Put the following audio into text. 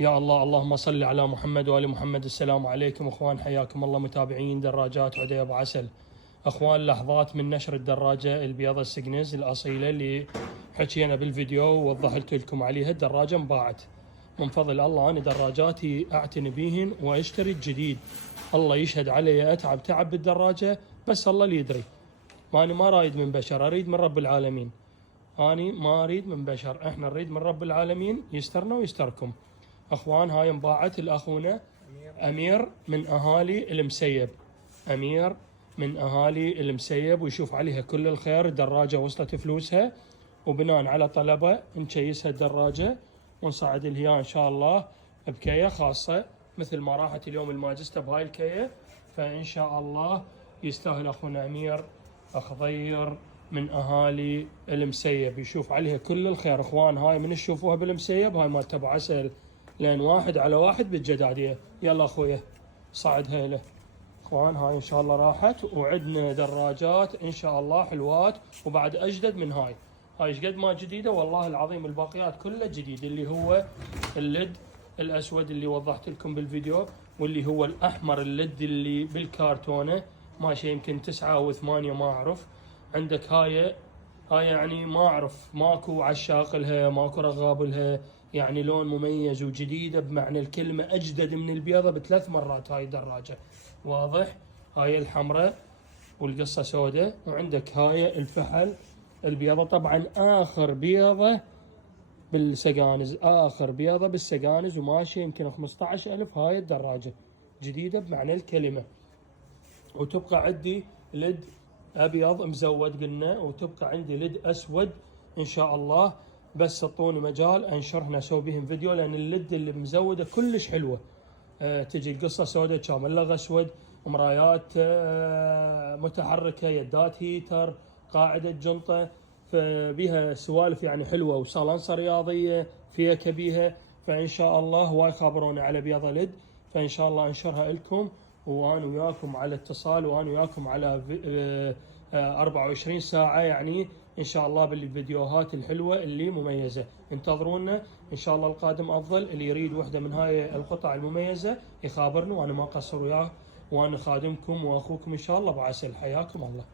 يا الله، اللهم صل على محمد وآل محمد. السلام عليكم اخوان، حياكم الله متابعين دراجات عدي ابو عسل. اخوان، لحظات من نشر الدراجه البيضة السجنز الاصيله اللي حكينا بالفيديو ووضحت لكم عليها. الدراجه انباعت من فضل الله. انا دراجاتي اعتني بيهن واشتري الجديد. الله يشهد علي، اتعب تعب بالدراجه بس الله اللي يدري. انا ما رايد من بشر، اريد من رب العالمين. اني ما اريد من بشر، احنا نريد من رب العالمين يسترنا ويستركم. اخوان، هاي انباعت الاخونا امير من اهالي المسيب. امير من اهالي المسيب، ويشوف عليها كل الخير. الدراجه وصلت فلوسها، وبناء على طلبه نشيسها الدراجه ونصعد لها ان شاء الله بكيه خاصه مثل ما راحت اليوم الماجستا بهاي الكيه. فان شاء الله يستاهل اخونا امير خضير من اهالي المسيب، يشوف عليها كل الخير. اخوان، هاي من تشوفوها بالمسيب هاي مالت ابو عسل، لان 1-1 بالجداديه. يلا اخويا صعدها له. اخوان، هاي ان شاء الله راحت، وعندنا دراجات ان شاء الله حلوات وبعد اجدد من هاي. هاي ايش قد ما جديده والله العظيم، الباقيات كلها جديد. اللي هو الليد الاسود اللي وضحت لكم بالفيديو، واللي هو الاحمر الليد اللي بالكارتونه ماشي يمكن 9 و8 ما اعرف. عندك هاي يعني ما اعرف، ماكو عشاق لها، ماكو رغاب لها، يعني لون مميز وجديده بمعنى الكلمه، اجدد من البيضه ب3 مرات هاي الدراجه. واضح؟ هاي الحمراء والقصه سوداء، وعندك هاي الفحل البيضه. طبعا اخر بيضه بالسجانز، اخر بيضه بالسجانز، وماشيه يمكن 15,000 هاي الدراجه، جديده بمعنى الكلمه. وتبقى عندي لد ابيض مزود قلنا، وتبقى عندي لد اسود ان شاء الله. بس اعطوني مجال انشرهن اسوي بهم فيديو، لان اللد اللي مزوده كلش حلوه. تجي القصه سوداء كامل لغ اسود، مرايات متحركه، يدات هيتر، قاعده جنطه، فبيها سوالف يعني حلوه، وصالنصه رياضيه فيها بيها. فان شاء الله هواي خابروني على بيضه لد، فان شاء الله انشرها لكم، وانا وياكم على اتصال، وانا وياكم على 24 ساعه يعني ان شاء الله بالفيديوهات الحلوه اللي مميزه. انتظرونا ان شاء الله، القادم افضل. اللي يريد وحده من هاي القطع المميزه يخابرني، وانا ما اقصر وياه، وانا خادمكم واخوكم ان شاء الله ابو عسل. حياكم الله.